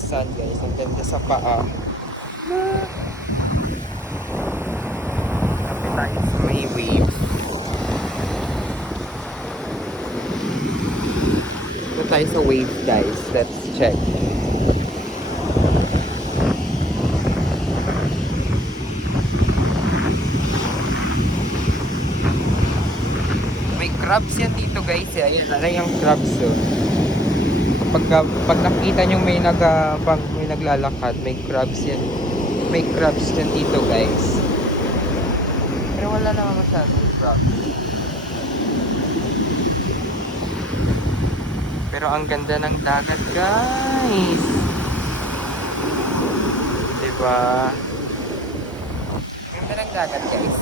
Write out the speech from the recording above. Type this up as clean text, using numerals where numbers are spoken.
sun guys. Ang ganda sa paa. Kapit tayo sa may wave. Ito tayo sa wave guys. Let's check. May crabs yan dito guys. Ayan, ano yung crabs oh. Pag nakita nyo may naglalakad, may crabs yan. May crabs yan dito guys. Pero wala naman masyadong crabs. Pero ang ganda ng dagat guys. Diba? Ang ganda ng dagat guys.